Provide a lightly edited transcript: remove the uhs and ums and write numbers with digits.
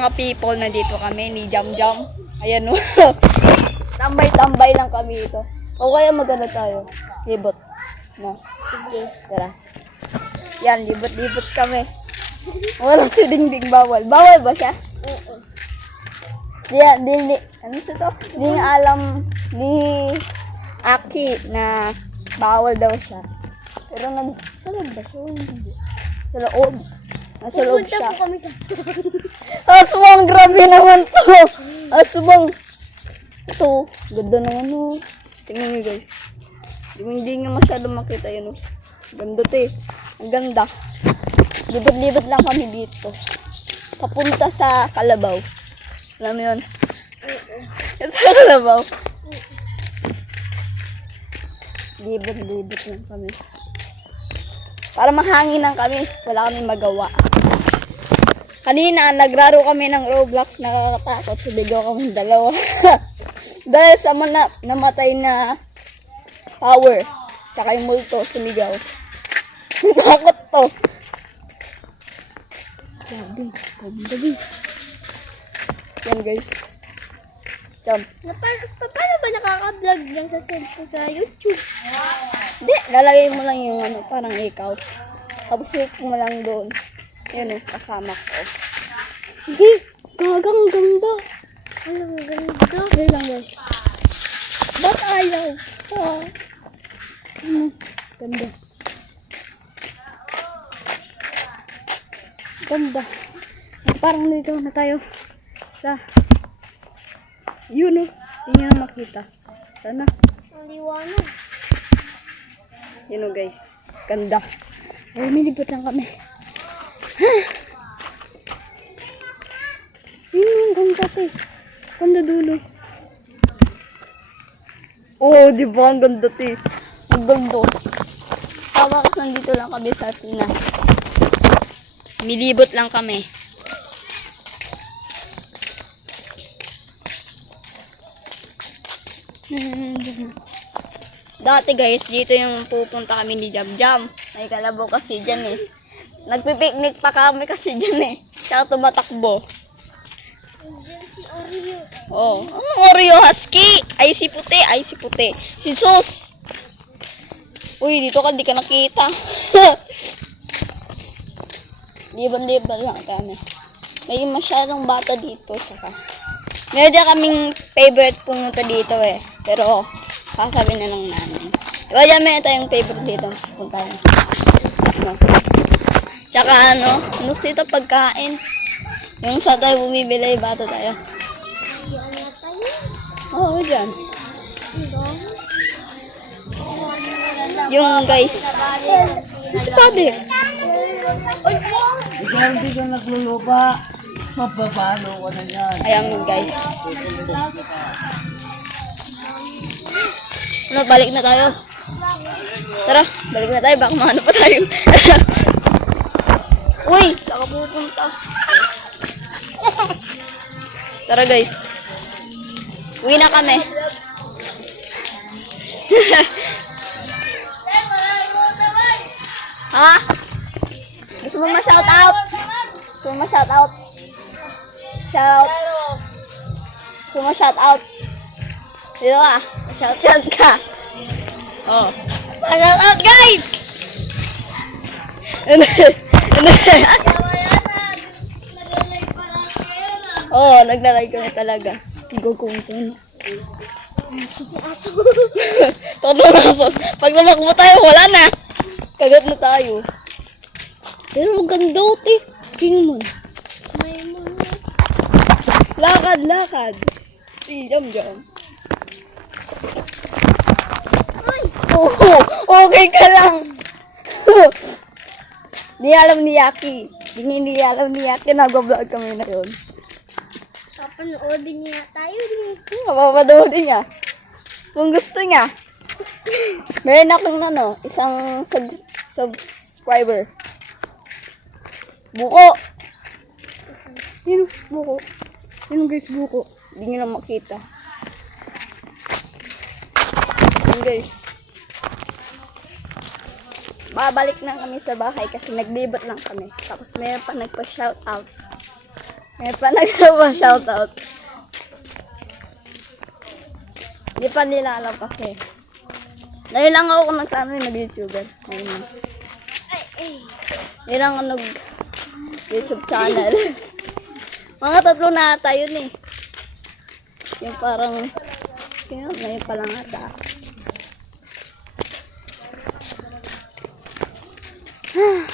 mga people na dito kami ni Jam Jam. Ayan o. Tambay-tambay lang kami dito. O kaya magano tayo. Libot. No. Sige. Tara. Yan, libot-libot kami. Wala si Dingding bawal. Bawal ba siya? Oo. Ano siya to? Di nga alam ni Aki na bawal daw siya. Pero sa loob ba siya? Sa loob. Nasa loob siya. Aswang, grabe naman to. Aswang. Ito, ganda naman o. Tingnan nyo guys. Hindi nga masyado makita yun o. Ganda to eh. Ang ganda. Libot-libot lang kami dito. Papunta sa Kalabaw. Alam mo yun? Sa Kalabaw. Libot-libot lang kami. Para mahangin lang kami. Wala kami magawa. Kanina, naglaro kami ng Roblox. Nakakatakot. Subigaw kami dalawa. Dahil sa namatay na power. Tsaka yung multo, sumigaw. Takot to. Grabe. Grabe. Yan guys. Jump. Paano ba nakaka-vlog yan sa cellphone sa YouTube? Hindi, lalagay mo lang yung parang ikaw. Tapos hit mo lang doon. Yan o, kasama ko. Hindi, gagang ganda. Ang ganda. Hindi lang guys. Ba't ayaw? Ganda. Ganda. Parang nito na tayo sa yun o. Hindi nyo na makita. Sana. Ang liwanag. Yun o guys. Ganda. Ay, nilibot lang kami. Yun o, ganda to. Ganda dulo. Oh, di ba? Ang ganda to. Ang ganda. Sawa kasi nandito lang kami sa Pinas. Milibot lang kami. Dati guys, dito yung pupunta kami ni Jam Jam. May kalabaw kasi dyan eh. Nagpipiknik pa kami kasi dyan eh. Tsaka tumatakbo. Diyan si Oreo. Oh, anong Oreo Husky? Ay si puti, ay si puti. Si Sus. Uy, dito ka, di ka nakita. Liban-liban lang kami. May masyadong bata dito, tsaka. Meron din kaming favorite pumunta dito eh. Pero, sasabi na lang namin. Diba dyan meron tayong favorite dito. Punta na. Ano? Tsaka ano, sito pagkain. Yung sa tayo bumibili, bata tayo. Diyan na tayo. Oo, dyan. Yung guys. Si Padre. Ikaw hindi ka nagluluba. Mapapalo ko na yan. Ayan guys. Ano, balik na tayo. Tara, balik na tayo. Baka maano pa tayo. Uy, saan ka pupunta? Tara guys. Uwi na kami. Ha? Gusto mo ma-shout out? Gusto mo ma-shout out? Shout out. Gusto mo shout out? Dito ka. Shout out ka. Oh. Shout out guys! Oh, naglalay kami talaga. Gugungtun. Aso. Todo na po. Pag lumakbo tayo, wala na. Kagat na tayo. Pero maganda uti. King mo. May mga. Lakad, lakad. Si Jam Jam. Ay! Oo, okay ka lang. Di alam ni Yaki. Hindi alam ni Yaki. Nag-vlog kami na yun. Papanoodin niya tayo. Mapapanoodin niya. Kung gusto niya. Meron akong isang subscriber. Buko. Yun, buko. Yun guys, buko. Hindi nyo na makita. Yun guys. Babalik na kami sa bahay kasi naglibot lang kami. Tapos meron pa nagpa-shout out. May pa nagsawa shoutout. Di pa nila alam kasi. Dahil lang ako kung nagsano yung nag-YouTuber. Ayun na. Yun ang YouTube channel. Mga 3 na ata yun eh. Yung parang, ngayon pa lang ata. Uy.